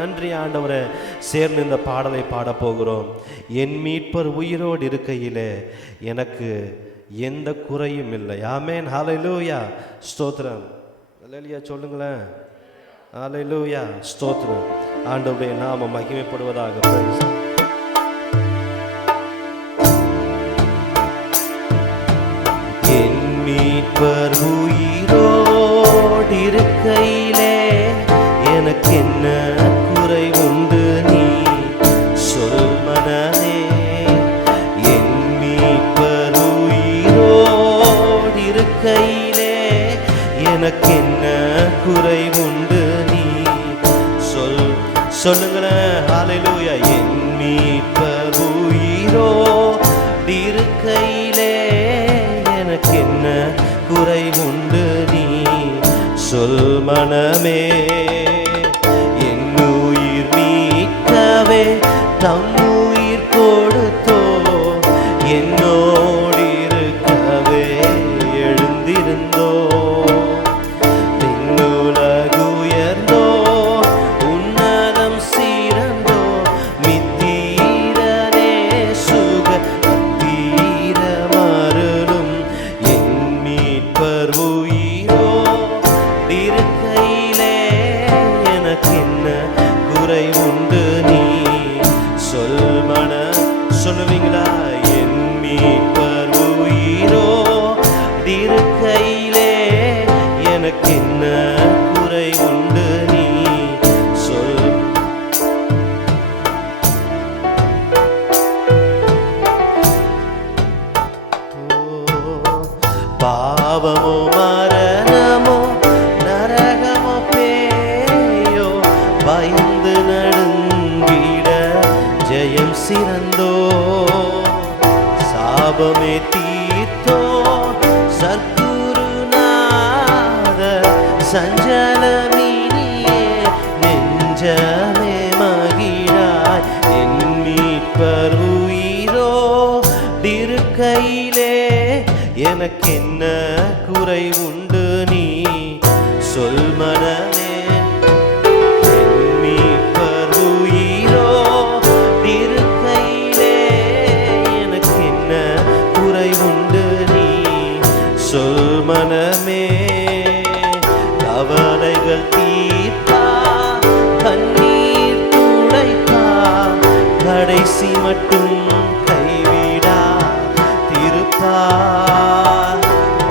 நன்றி ஆண்டவரே. சேர்ந்து இந்த பாடலை பாடப்போகிறோம். என் மீட்பர் உயிரோடு இருக்கையிலே எனக்கு எந்த குறையும் இல்லை. ஆமென். ஹல்லேலூயா. ஸ்தோத்திரம். அல்லேலூயா சொல்லுங்களேன். ஹல்லேலூயா. ஸ்தோத்திரம். ஆண்டவருடைய நாமம் மகிமைப்படுவதாக. பிரைஸ். என் மீட்பர் உயிரோடு இருக்கையிலே எனக்கு என்ன குறை உண்டு நீ சொல் மனமே. என் மீட்பர் உயிரோடு இருக்கையிலே எனக்கு என்ன குறை உண்டு நீ சொல். சொல்லுங்களேன். ஹல்லேலூயா. என் மீட்பர் உயிரோடு இருக்கையிலே எனக்கு என்ன குறை உண்டு நீ சொல் மனமே. என் உயிர் மீட்கவே தம் உயிர் கொடுத்தோ என்னோடு இருக்கவே எழுந்திருந்தோ. விண்ணுலகு உயர்ந்தோ உன்னதம் சீரந்தோ மித்தீரனே சுக அத்தீர மருளும். என் மீட்பர் உயிரோ இருக்கையிலே எனக்கு என்ன குறை உண்டு நீ சொல் மன. சொல்லுவீங்களா? என் மீட்பர் உயிரோ இருக்கையிலே எனக்கு என்ன குறை உண்டு நீ சொல். பாவமோ மரணமோ நரகமோ பேயோ பயந்து நடுங்கிட ஜெயம் சிறந்தோ. சாபமே தீர்த்தோ சத்குருநாத சஞ்சலமினியே நெஞ்சமே மகிழாய். என் மீட்பர் உயிரோ இருக்கையிலே எனக்கு என்ன குறை உண்டு நீ சொல் மனமே. என் மீட்பர் உயிரோ இருக்கையிலே எனக்கு என்ன குறை உண்டு நீ சொல் மனமே. கவலைகள் தீர்ப்பா கண்ணீர் துடைப்பா கடைசி மட்டும் கைவிடா திருப்பா.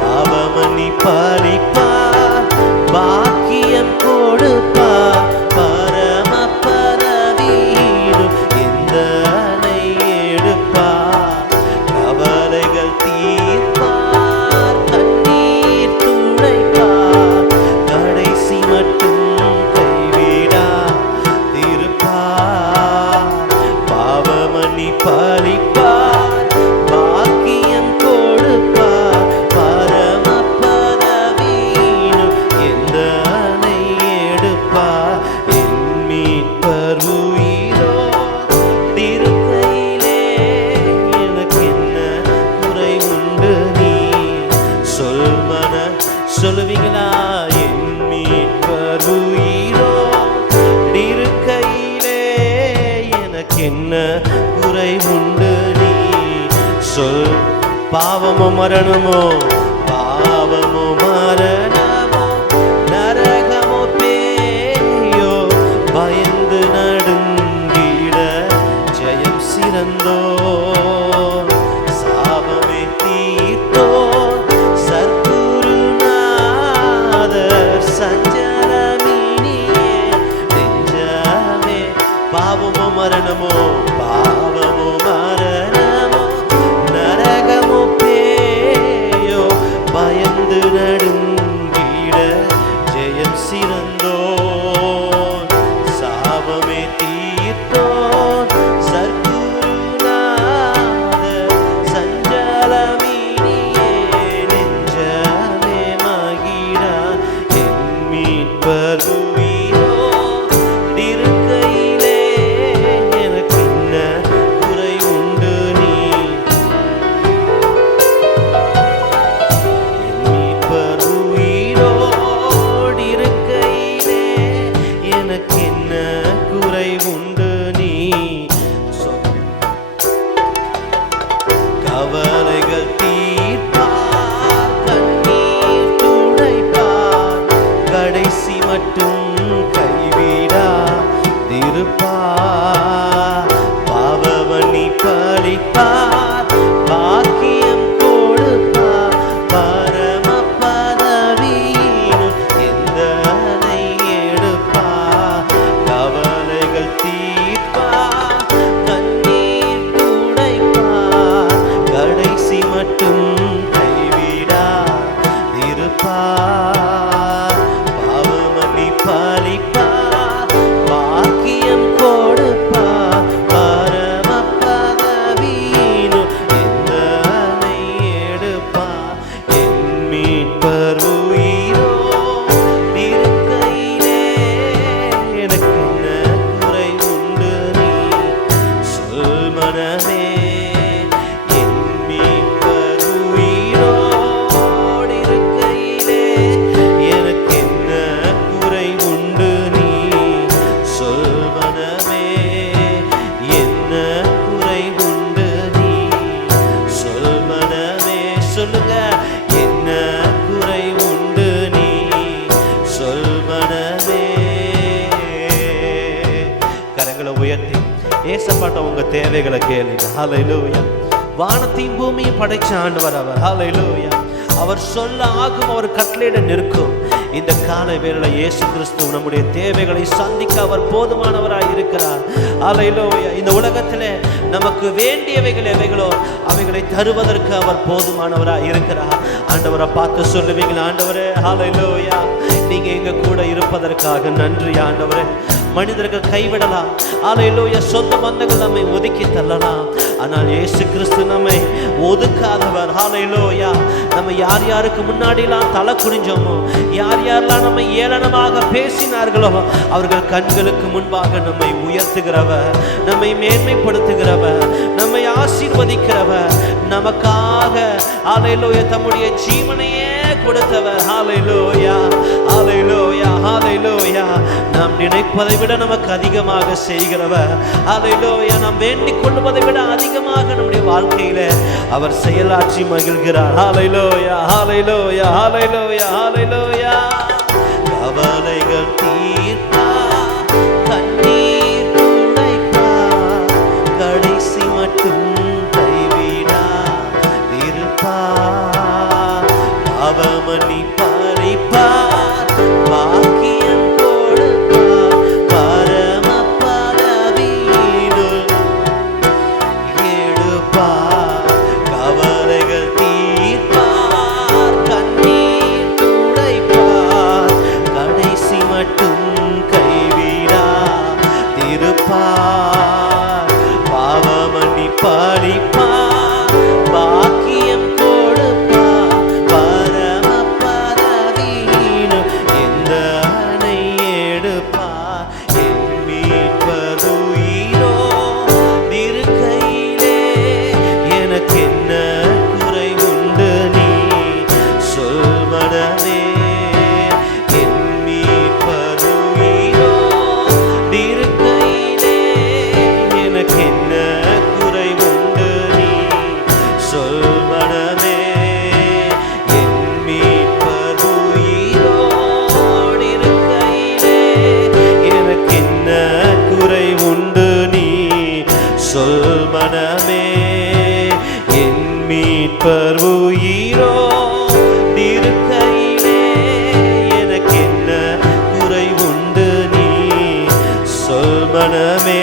பாவமன்னி பறிப்பா பாக்கியம் கொடுப்பா பரம பதவியிலும் எந்தனை எடுப்பா. கவலைகள் தீர்ப்பா கண்ணீர் துடைப்பா கடைசி மட்டும் கைவிடா திருப்பா. பாவமன்னி பறிப்பா பாக்கியம் கொடுப்பா பரம பதவியிலும் எந்தனை எடுப்பா. என் மீட்பர் உயிரோ இருக்கையிலே எனக்கு என்ன குறை உண்டு நீ சொல் மன. சொல்லுவீங்களா? என் மீட்பர் உயிரோ இருக்கையிலே எனக்கு என்ன குறை உண்டு நீ சொல். பாவமோ மரணமோ பாவமோ மரணமோ நரகமோ பேயோ பயந்து நடுங்கிட ஜெயம் சிறந்தோ. சாபமே தீர்த்தோ சத்குருநாதர் சஞ்சலமினியே நெஞ்சமே. பாவமோ மரணமோ பாவமோ மரணமோ நரகமோ பேயோ பயந்து நடுங்கிட ஜெயம் சிறந்தோ. சாபமே தீர்த்தோ சத்குருநாதர் சஞ்சலமினியே நெஞ்சமே மகிழா. என் மீட்பர் உயிரோ இருக்கையிலே எனக்கு என்ன கரங்களை உயர்த்தி ஏசப்பாட்ட உங்க தேவைகளை கேளுங்க. ஹல்லேலூயா. வானத்தையும் பூமியும் படைச்ச ஆண்டவர் அவர். ஹல்லேலூயா. அவர் சொல்ல ஆகும், அவர் கட்டளையிட நிற்கும். இந்த காலை வேளையில இயேசு கிறிஸ்து நம்முடைய தேவைகளை சந்திக்க அவர் போதுமானவராய் இருக்கிறார். ஹல்லேலூயா. இந்த உலகத்திலே நமக்கு வேண்டியவைகள் எவைகளோ அவைகளை தருவதற்கு அவர் போதுமானவராய் இருக்கிறார். ஆண்டவரை பார்த்து சொல்லுவீங்களா, ஆண்டவரே ஹல்லேலூயா, நீங்க எங்க கூட இருப்பதற்காக நன்றி ஆண்டவரே. மனிதர்கள் கைவிடலாம், ஹல்லேலூயா, சொந்த பந்தங்கள் நம்மை ஒதுக்கி தள்ளலாம், ஆனால் இயேசு கிறிஸ்து நம்மை ஒதுக்காதவர். ஹல்லேலூயா. நம்ம யார் யாருக்கு முன்னாடிலாம் தலை குனிஞ்சோமோ, யார் யாரெல்லாம் நம்மை ஏளனமாக பேசினார்களோ அவர்கள் கண்களுக்கு முன்பாக நம்மை உயர்த்துகிறவர், நம்மை மேன்மைப்படுத்துகிறவர், நம்மை ஆசீர்வதிக்கிறவர், நமக்காக ஹல்லேலூயா தம்முடைய ஜீவனையே கொடுத்தவர். ஹல்லேலூயா, ஹல்லேலூயா, ஹல்லேலூயா. நாம் நினைப்பதை விட நமக்கு அதிகமாக செய்கிறவர். ஹல்லேலூயா. நாம் வேண்டிக் கொள்வதை விட அதிகமாக நம்முடைய வாழ்க்கையில அவர் செயலாற்றி மகிழ்கிறார். ஹல்லேலூயா, ஹல்லேலூயா, ஹல்லேலூயா, ஹல்லேலூயா. கவலைகள் தீர்ப்பார், கண்ணீர் துடைப்பார், கடைசி மட்டும் கைவிடா இருப்பார். அவமணி பறிப்பார், பாக்கியம் கொடுப்பார், பரம பதவியினுள் எடுப்பார். கவலைகள் தீர்ப்பார், கண்ணீர் துடைப்பார், கடைசி மட்டும் கைவிடா திருப்பார். பாவமணி பறிப்பார், பாக்கியம் கொடுப்பார், பரம பதவியினுள் எந்த அணை எடுப்பார். என் மீட்பர் உயிரோ இருக்கையிலே எனக்கு என்ன குறை உண்டு நீ சொல் மனமே. என் மீட்பர் உயிரோ இருக்கையிலே எனக்கு என்ன குறை உண்டு நீ சொல் மனமே. என் மீட்பர் உயிரோடு இருக்கையிலே எனக்கு என்ன குறை உண்டு நீ சொல் மனமே. என் மீட்பர் உயிரோடு இருக்கையிலே எனக்கு என்ன குறை உண்டு நீ சொல் மனமே.